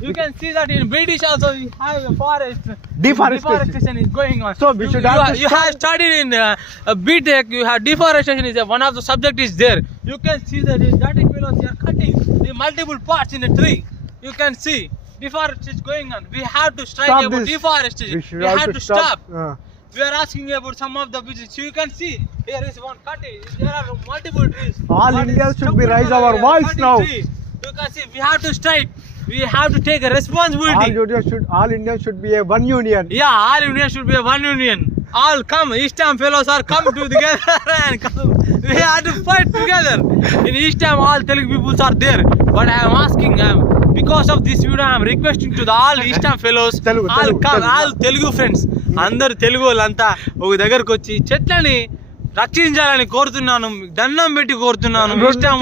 You can see that in British also we have a forest. Deforestation is going on. So we should you have studied in BTech. You have deforestation is one of the subject is there. You can see that the dirty fellows they are cutting the multiple parts in a tree. You can see deforestation is going on. We have to strike Stop about this. deforestation. We have to stop. We are asking about some of the villages. You can see here is one cutting. There are multiple trees. All One Indians is should be stubborn raise our area, voice cutting now. tree. You can see we have to strike. We have to take a responsibility. All Indians should be a one union. Yeah, all Indians should be a one union. All come, Eastham fellows are come together and come. We have to fight together. In Eastham, all Telugu peoples are there. But I am asking, because of this video, I am requesting to the all Eastham fellows, all Telugu friends, అందరు తెలుగు వాళ్ళంతా ఒక దగ్గరకు వచ్చి చెట్లని రక్షించాలని కోరుతున్నాను. దండం పెట్టి కోరుతున్నాను. ఇష్టం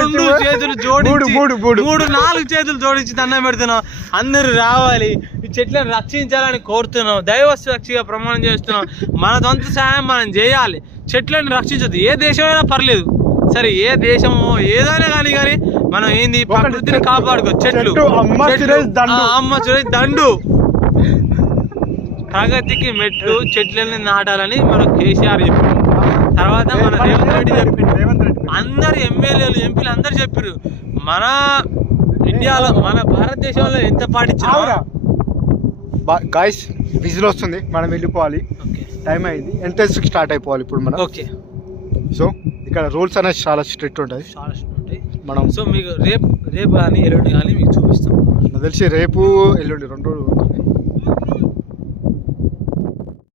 రెండు చేతులు జోడించి 3-4 చేతులు జోడించి దండం పెడుతున్నాం. అందరూ రావాలి, ఈ చెట్లను రక్షించాలని కోరుతున్నాం. దైవ సాక్షిగా ప్రమాణం చేస్తున్నాం. మన సొంత సహాయం మనం చేయాలి. చెట్లను రక్షించదు. ఏ దేశమైనా పర్లేదు, సరే ఏ దేశమో ఏదైనా కానీ మనం ఏంది ప్రకృతిని కాపాడుకో. చెట్లు అమ్మ సురేష్ దండు ప్రగతికి మెట్లు చెట్లని నాటాలని మనం కేసీఆర్ చెప్పారు. తర్వాత మన రేవంత్ రెడ్డి చెప్పిండు. అందరు ఎమ్మెల్యేలు ఎంపీలు అందరు చెప్పారు. మన ఇండియాలో మన భారతదేశంలో ఎంత పాటించారు. గాయ్స్ విజిల్ వస్తుంది, మనం వెళ్ళిపోవాలి. టైం అయింది, ఎంట్రెన్స్ స్టార్ట్ అయిపోవాలి ఇప్పుడు మనం. ఓకే, సో ఇక్కడ రూల్స్ అనేది చాలా స్ట్రిక్ట్ ఉంటాయి. మనం సో మీకు రేపు కానీ ఎల్లుండి కానీ మీకు చూపిస్తాం. నాకు తెలిసి రేపు ఎల్లుండి 2 రోజులు